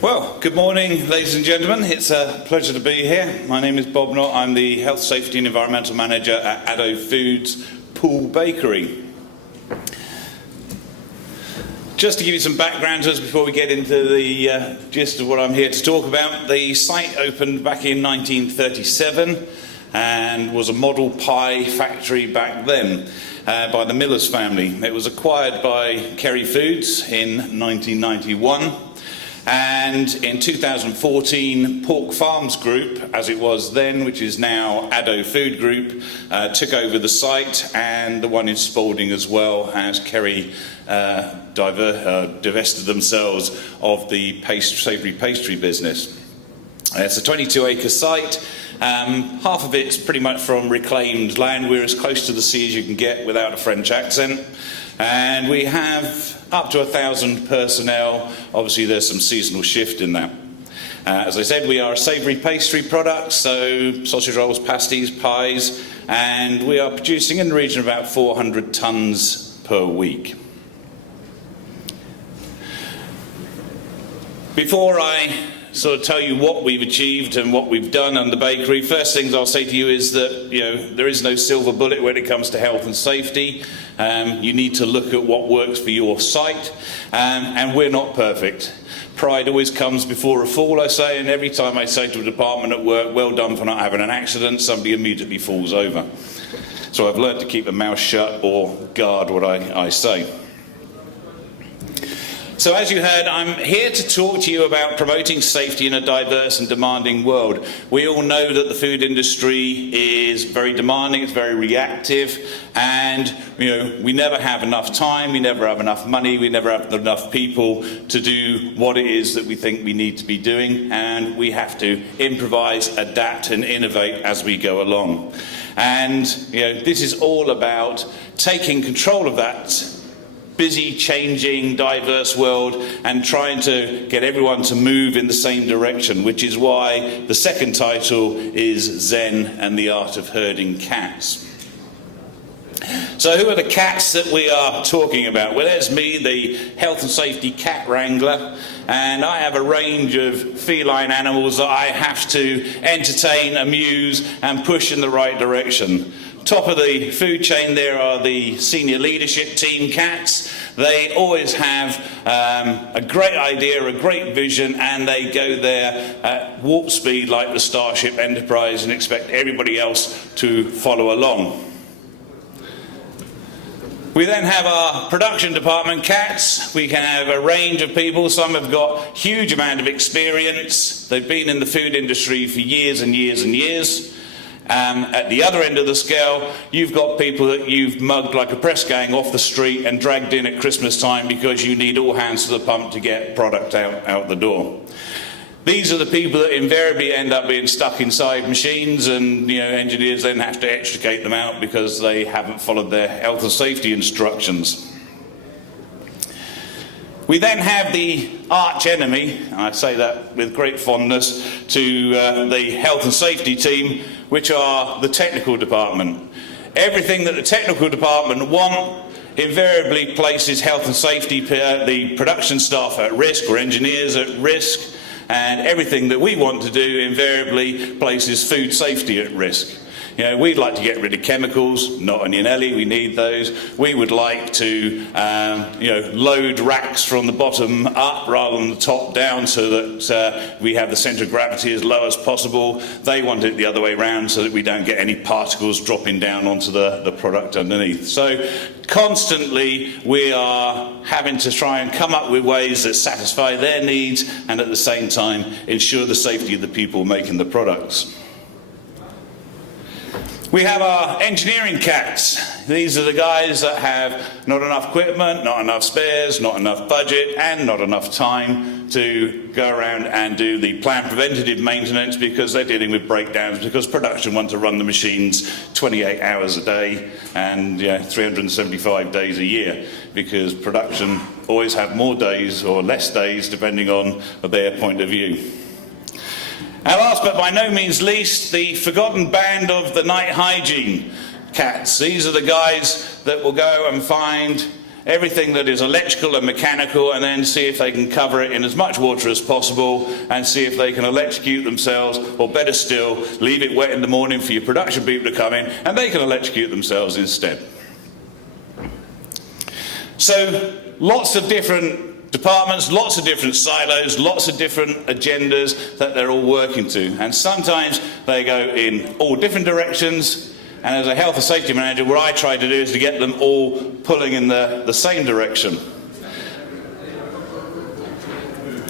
Well, good morning, ladies and gentlemen. It's a pleasure to be here. My name is Bob Knott. I'm the Health, Safety and Environmental Manager at Addo Foods Poole Bakery. Just to give you some background to us before we get into the gist of what I'm here to talk about, the site opened back in 1937 and was a model pie factory back then by the Millers family. It was acquired by Kerry Foods in 1991. And in 2014, Pork Farms Group, as it was then, which is now Addo Food Group, took over the site, and the one in Spalding as well, as Kerry divested themselves of the savoury pastry business. It's a 22-acre site. Half of it's pretty much from reclaimed land. We're as close to the sea as you can get without a French accent. And we have up to 1,000 personnel. Obviously, there's some seasonal shift in that. As I said, we are a savoury pastry product, so sausage rolls, pasties, pies, and we are producing in the region of about 400 tonnes per week. Before I sort of tell you what we've achieved and what we've done on the bakery, first things I'll say to you is that there is no silver bullet when it comes to health and safety. You need to look at what works for your site, and we're not perfect. Pride always comes before a fall, I say, and every time I say to a department at work, well done for not having an accident, somebody immediately falls over. So I've learned to keep a mouth shut or guard what I say. So as you heard, I'm here to talk to you about promoting safety in a diverse and demanding world. We all know that the food industry is very demanding, it's very reactive, and we never have enough time, we never have enough money, we never have enough people to do what it is that we think we need to be doing, and we have to improvise, adapt and innovate as we go along. And this is all about taking control of that busy, changing, diverse world and trying to get everyone to move in the same direction, which is why the second title is Zen and the Art of Herding Cats. So who are the cats that we are talking about? Well, there's me, the health and safety cat wrangler, and I have a range of feline animals that I have to entertain, amuse and push in the right direction. Top of the food chain there are the senior leadership team cats. They always have a great idea, a great vision, and they go there at warp speed like the Starship Enterprise and expect everybody else to follow along. We then have our production department cats. We can have a range of people. Some have got huge amount of experience. They've been in the food industry for years and years and years. At the other end of the scale, you've got people that you've mugged like a press gang off the street and dragged in at Christmas time because you need all hands to the pump to get product out the door. These are the people that invariably end up being stuck inside machines, and engineers then have to extricate them out because they haven't followed their health and safety instructions. We then have the arch enemy, and I say that with great fondness, to the health and safety team, which are the technical department. Everything that the technical department want invariably places health and safety, the production staff at risk, or engineers at risk, and everything that we want to do invariably places food safety at risk. We'd like to get rid of chemicals, not onion-elly, we need those. We would like to, load racks from the bottom up rather than the top down so that we have the centre of gravity as low as possible. They want it the other way around so that we don't get any particles dropping down onto the product underneath. So constantly we are having to try and come up with ways that satisfy their needs and at the same time ensure the safety of the people making the products. We have our engineering cats. These are the guys that have not enough equipment, not enough spares, not enough budget, and not enough time to go around and do the planned preventative maintenance because they're dealing with breakdowns, because production want to run the machines 28 hours a day and 375 days a year, because production always have more days or less days depending on their point of view. And last but by no means least, the forgotten band of the night hygiene cats. These are the guys that will go and find everything that is electrical and mechanical, and then see if they can cover it in as much water as possible and see if they can electrocute themselves, or better still, leave it wet in the morning for your production people to come in and they can electrocute themselves instead. So lots of different departments, lots of different silos, lots of different agendas that they're all working to, and sometimes they go in all different directions. And as a health and safety manager, what I try to do is to get them all pulling in the same direction.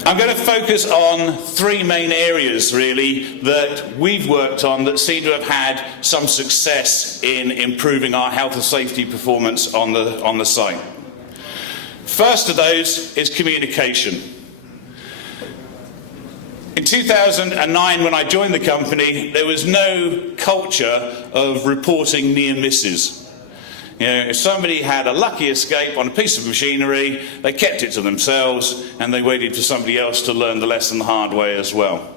I'm going to focus on three main areas, really, that we've worked on that seem to have had some success in improving our health and safety performance on the site. First of those is communication. In 2009, when I joined the company, there was no culture of reporting near misses. You know, if somebody had a lucky escape on a piece of machinery, they kept it to themselves and they waited for somebody else to learn the lesson the hard way as well.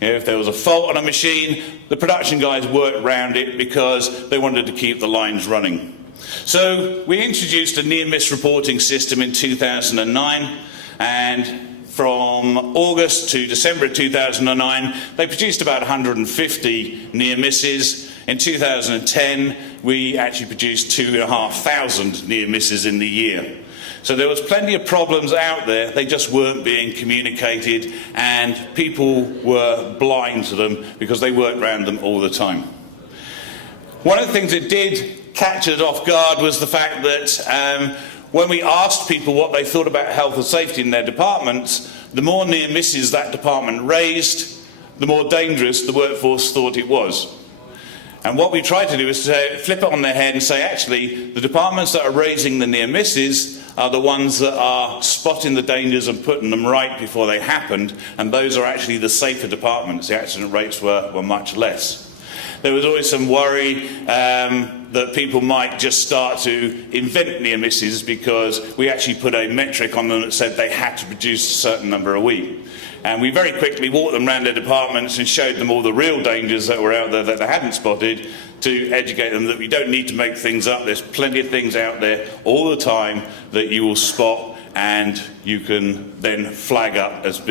You know, if there was a fault on a machine, the production guys worked around it because they wanted to keep the lines running. So we introduced a near-miss reporting system in 2009, and from August to December of 2009, they produced about 150 near misses. In 2010, we actually produced 2,500 near misses in the year. So there was plenty of problems out there, they just weren't being communicated, and people were blind to them because they worked around them all the time. One of the things that did catch us off guard was the fact that when we asked people what they thought about health and safety in their departments, the more near misses that department raised, the more dangerous the workforce thought it was. And what we tried to do is to flip it on their head and say, actually, the departments that are raising the near misses are the ones that are spotting the dangers and putting them right before they happened, and those are actually the safer departments. The accident rates were much less. There was always some worry that people might just start to invent near misses because we actually put a metric on them that said they had to produce a certain number a week. And we very quickly walked them around their departments and showed them all the real dangers that were out there that they hadn't spotted, to educate them that we don't need to make things up. There's plenty of things out there all the time that you will spot and you can then flag up as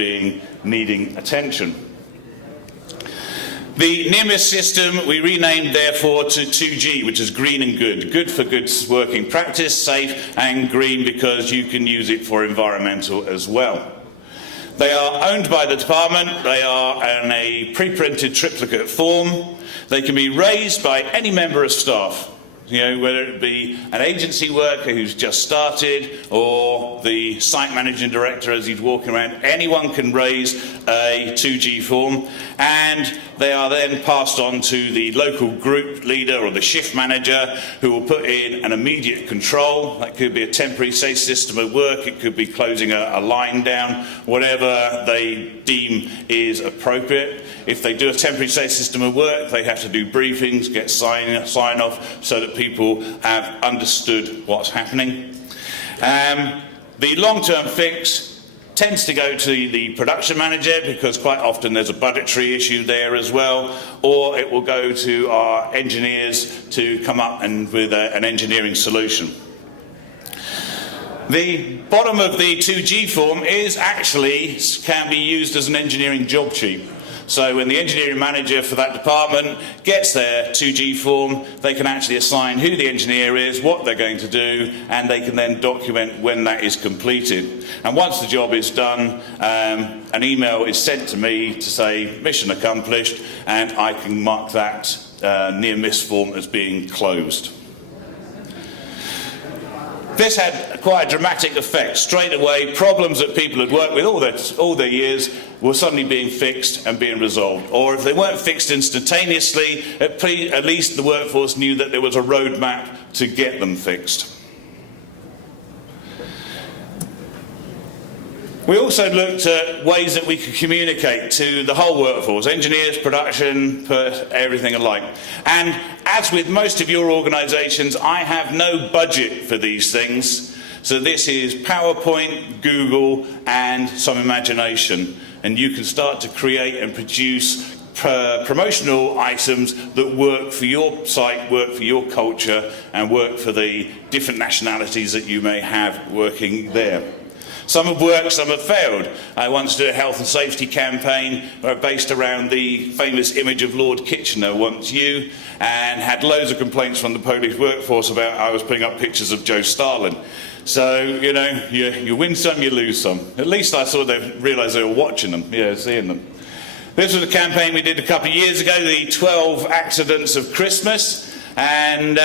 needing attention. The near-miss system we renamed therefore to 2G, which is green and good. Good for good working practice, safe, and green because you can use it for environmental as well. They are owned by the department. They are in a pre-printed triplicate form. They can be raised by any member of staff. You know, whether it be an agency worker who's just started or the site managing director as he's walking around, anyone can raise a 2G form, and they are then passed on to the local group leader or the shift manager, who will put in an immediate control. That could be a temporary safe system of work, it could be closing a line down, whatever they deem is appropriate. If they do a temporary safe system of work, they have to do briefings, get sign-off so that people have understood what's happening. The long-term fix tends to go to the production manager because quite often there's a budgetary issue there as well, or it will go to our engineers to come up with an engineering solution. The bottom of the 2G form can be used as an engineering job sheet. So when the engineering manager for that department gets their 2G form, they can actually assign who the engineer is, what they're going to do, and they can then document when that is completed. And once the job is done, an email is sent to me to say mission accomplished, and I can mark that near-miss form as being closed. This had quite a dramatic effect. Straight away, problems that people had worked with all their years were suddenly being fixed and being resolved. Or if they weren't fixed instantaneously, at least the workforce knew that there was a roadmap to get them fixed. We also looked at ways that we could communicate to the whole workforce, engineers, production, everything alike. And as with most of your organisations, I have no budget for these things. So this is PowerPoint, Google, and some imagination. And you can start to create and produce promotional items that work for your site, work for your culture, and work for the different nationalities that you may have working there. Some have worked, some have failed. I once did a health and safety campaign based around the famous image of Lord Kitchener, once you, and had loads of complaints from the Polish workforce about I was putting up pictures of Joe Stalin. So, you know, you win some, you lose some. At least I thought they realised they were watching them, seeing them. This was a campaign we did a couple of years ago, the 12 Accidents of Christmas. And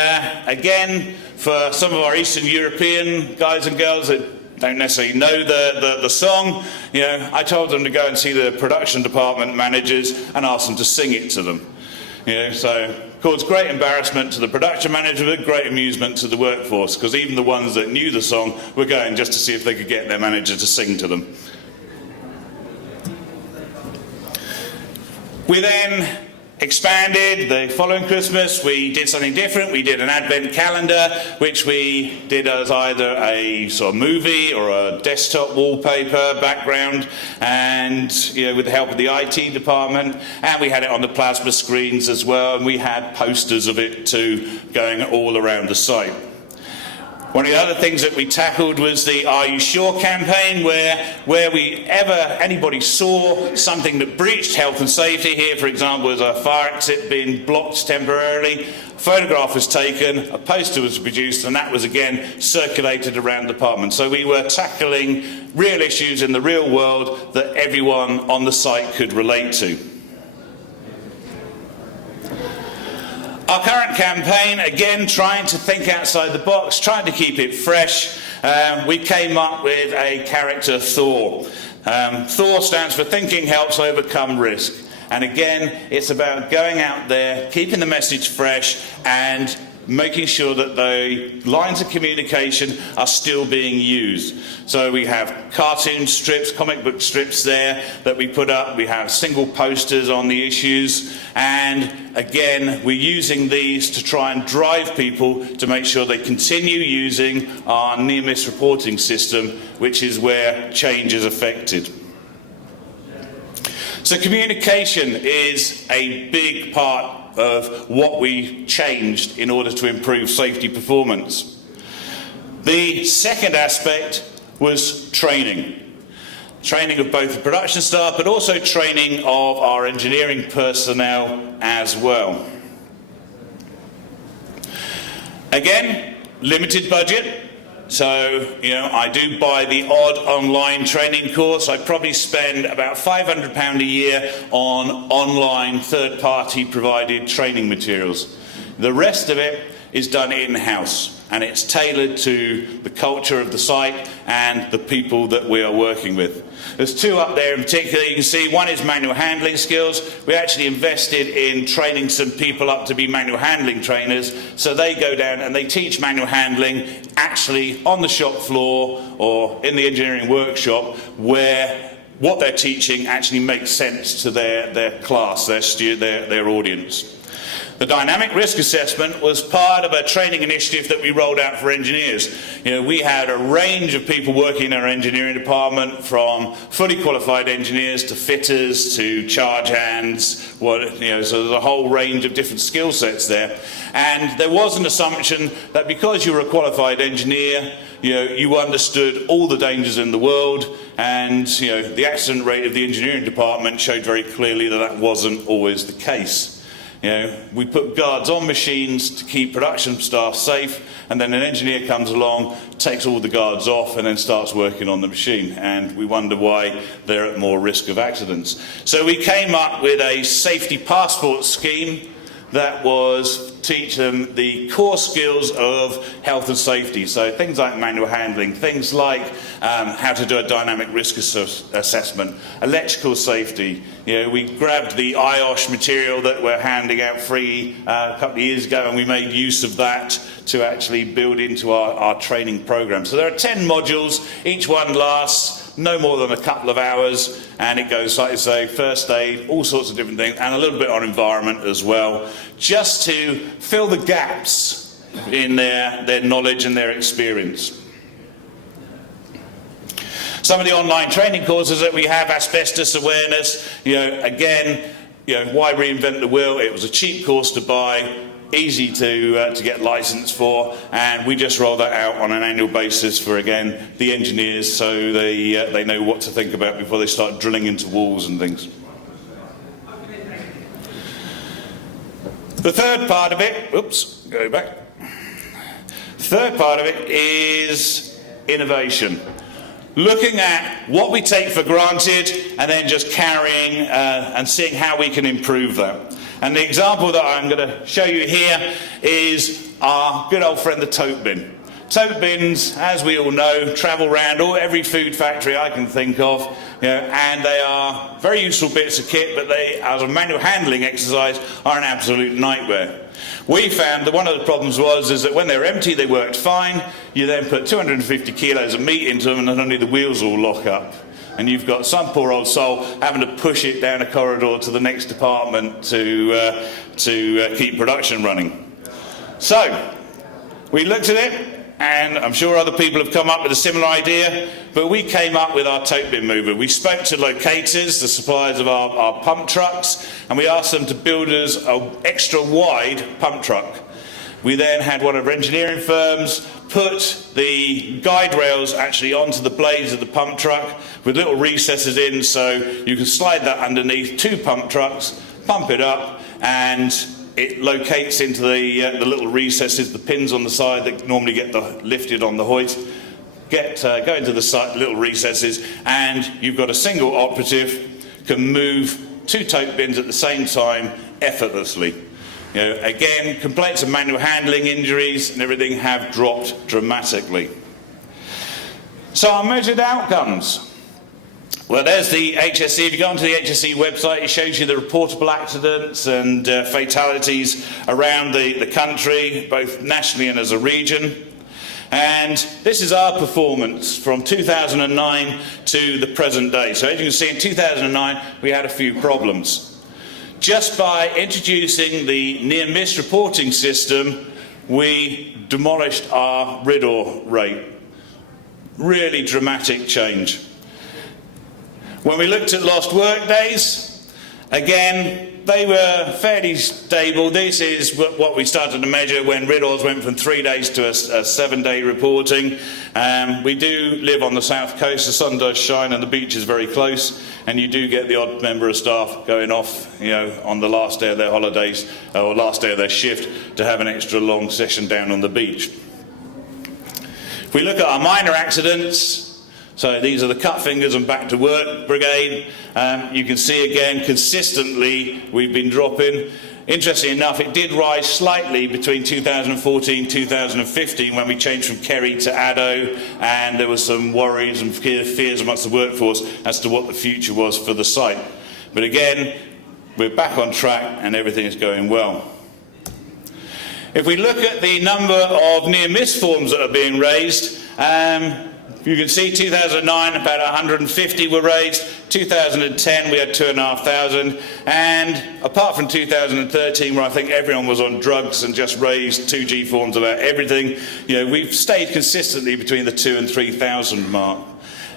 again, for some of our Eastern European guys and girls that don't necessarily know the song, you know, I told them to go and see the production department managers and ask them to sing it to them. You know, so caused great embarrassment to the production manager, but great amusement to the workforce, because even the ones that knew the song were going just to see if they could get their manager to sing to them. We then expanded the following Christmas. We did something different. We did an advent calendar, which we did as either a sort of movie or a desktop wallpaper background, and you know, with the help of the IT department, and we had it on the plasma screens as well, and we had posters of it too going all around the site. One of the other things that we tackled was the Are You Sure campaign, where anybody saw something that breached health and safety. Here, for example, was a fire exit being blocked temporarily. A photograph was taken, a poster was produced, and that was again circulated around the department. So we were tackling real issues in the real world that everyone on the site could relate to. Our current campaign, again, trying to think outside the box, trying to keep it fresh. We came up with a character, Thor. Thor stands for Thinking Helps Overcome Risk. And again, it's about going out there, keeping the message fresh, and making sure that the lines of communication are still being used. So we have cartoon strips, comic book strips there that we put up. We have single posters on the issues. And again, we're using these to try and drive people to make sure they continue using our near-miss reporting system, which is where change is affected. So communication is a big part of what we changed in order to improve safety performance. The second aspect was training. Training of both the production staff, but also training of our engineering personnel as well. Again, limited budget. So, you know, I do buy the odd online training course. I probably spend about £500 a year on online third-party provided training materials. The rest of it is done in-house, and it's tailored to the culture of the site and the people that we are working with. There's two up there in particular you can see. One is manual handling skills. We actually invested in training some people up to be manual handling trainers, so they go down and they teach manual handling actually on the shop floor or in the engineering workshop, where what they're teaching actually makes sense to their class, their audience. The dynamic risk assessment was part of a training initiative that we rolled out for engineers. You know, we had a range of people working in our engineering department, from fully qualified engineers to fitters to charge hands. So there's a whole range of different skill sets there. And there was an assumption that because you were a qualified engineer, you understood all the dangers in the world, and the accident rate of the engineering department showed very clearly that that wasn't always the case. We put guards on machines to keep production staff safe, and then an engineer comes along, takes all the guards off, and then starts working on the machine, and we wonder why they're at more risk of accidents. So we came up with a safety passport scheme that was teach them the core skills of health and safety. So things like manual handling, things like how to do a dynamic risk assessment, electrical safety. We grabbed the IOSH material that we're handing out free a couple of years ago, and we made use of that to actually build into our training program. So there are 10 modules. Each one lasts no more than a couple of hours, and it goes, like I say, first aid, all sorts of different things, and a little bit on environment as well, just to fill the gaps in their knowledge and their experience. Some of the online training courses that we have, asbestos awareness, again, why reinvent the wheel? It was a cheap course to buy, easy to get licensed for, and we just roll that out on an annual basis for, again, the engineers, so they know what to think about before they start drilling into walls and things. The third part of it, go back. Third part of it is innovation. Looking at what we take for granted and then just carrying and seeing how we can improve that. And the example that I'm going to show you here is our good old friend, the tote bin. Tote bins, as we all know, travel around every food factory I can think of, and they are very useful bits of kit, but they, as a manual handling exercise, are an absolute nightmare. We found that one of the problems is that when they were empty, they worked fine. You then put 250 kilos of meat into them, and then only the wheels all lock up. And you've got some poor old soul having to push it down a corridor to the next department to keep production running. So, we looked at it, and I'm sure other people have come up with a similar idea, but we came up with our tote bin mover. We spoke to locators, the suppliers of our pump trucks, and we asked them to build us an extra wide pump truck. We then had one of our engineering firms put the guide rails actually onto the blades of the pump truck with little recesses in, so you can slide that underneath 2 pump trucks, pump it up, and it locates into the little recesses, the pins on the side that normally get lifted on the hoist, go into the little recesses, and you've got a single operative can move 2 tote bins at the same time effortlessly. Again, complaints of manual handling injuries and everything have dropped dramatically. So our measured outcomes. Well, there's the HSE. If you go onto the HSE website, it shows you the reportable accidents and fatalities around the country, both nationally and as a region. And this is our performance from 2009 to the present day. So as you can see, in 2009, we had a few problems. Just by introducing the near-miss reporting system, we demolished our RIDDOR rate. Really dramatic change. When we looked at lost work days, again, they were fairly stable. This is what we started to measure when RIDDORs went from 3 days to a 7-day reporting. We do live on the south coast, the sun does shine and the beach is very close, and you do get the odd member of staff going off, on the last day of their holidays or last day of their shift to have an extra long session down on the beach. If we look at our minor accidents, so these are the cut fingers and back to work brigade. You can see again consistently we've been dropping. Interestingly enough, it did rise slightly between 2014 and 2015 when we changed from Kerry to Addo, and there were some worries and fears amongst the workforce as to what the future was for the site. But again, we're back on track and everything is going well. If we look at the number of near-miss forms that are being raised, you can see 2009 about 150 were raised, 2010 we had 2,500, and apart from 2013 where I think everyone was on drugs and just raised 2G forms about everything, we've stayed consistently between the 2,000 and 3,000 mark.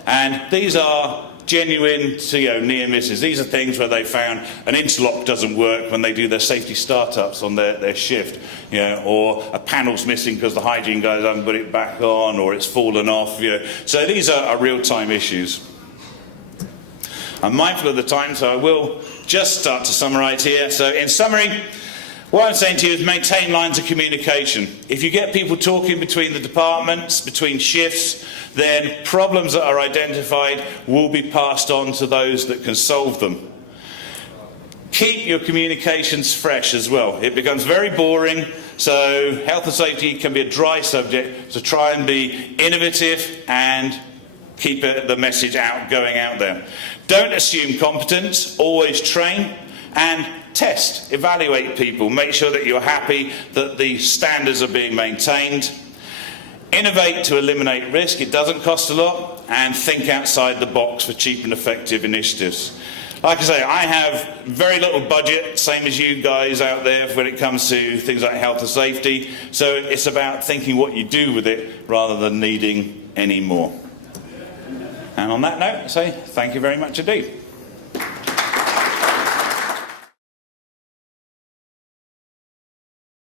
And these are genuine near misses. These are things where they found an interlock doesn't work when they do their safety startups on their shift, or a panel's missing because the hygiene guys haven't put it back on, or it's fallen off. So these are real-time issues. I'm mindful of the time, so I will just start to summarise here. So in summary, what I'm saying to you is maintain lines of communication. If you get people talking between the departments, between shifts, then problems that are identified will be passed on to those that can solve them. Keep your communications fresh as well. It becomes very boring, so health and safety can be a dry subject, so try and be innovative and keep the message going out there. Don't assume competence, always train and test, evaluate people, make sure that you're happy that the standards are being maintained. Innovate to eliminate risk, it doesn't cost a lot, and think outside the box for cheap and effective initiatives. Like I say, I have very little budget, same as you guys out there when it comes to things like health and safety, so it's about thinking what you do with it rather than needing any more. And on that note, I say thank you very much indeed.